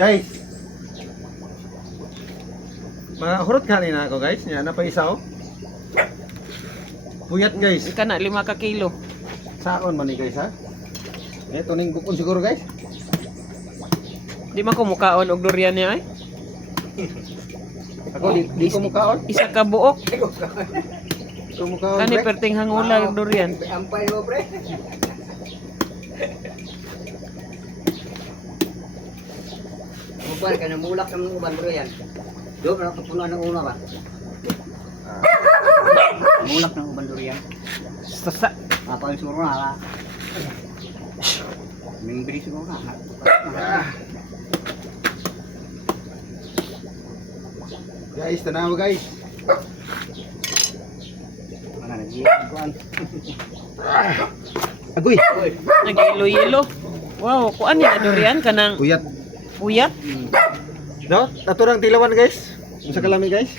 Guys. Mahurot kanina ako guys. Yan na pa isa oh. Puyat guys. Ika na 5 ka kilo. Saon man ni guys ha. Ito ning bukon siguro guys. Di man ko mukaon og durian niya ay. Ako di ko mukaon. Isa ka buok. Di ko mukaon. Kani Pre. perting hangula og durian. Ampay mo, pre. Uban ka na mulak ng uban bro yan. Do para kapunuan ng una ba? Mulak ng uban durian. Sasa. Apa yung siguro na? Mimbili siguro na. Guys, tanaw guys. Mana nag-iwan. Agoy. Nag-ilo-ilo. Wow, kuan ya durian kanang Puyat. puyat. No? Ato rang tilawan guys. Unsa kalami guys?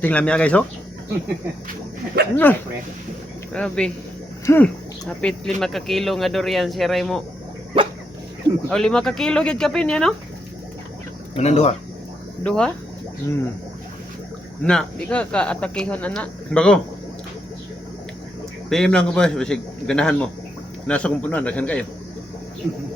Tingnan niya guys oh. Ano? Grabe. Hapit 5 ka kilo nga durian si Raymo. O 5 ka kilo gid kapin ya no? Manan duha. Duha? Na, Di ka ka-atakihon ana. bago. Tingin lang ko ba, basig ganahan mo. Nasa kumpunan, daghan kayo.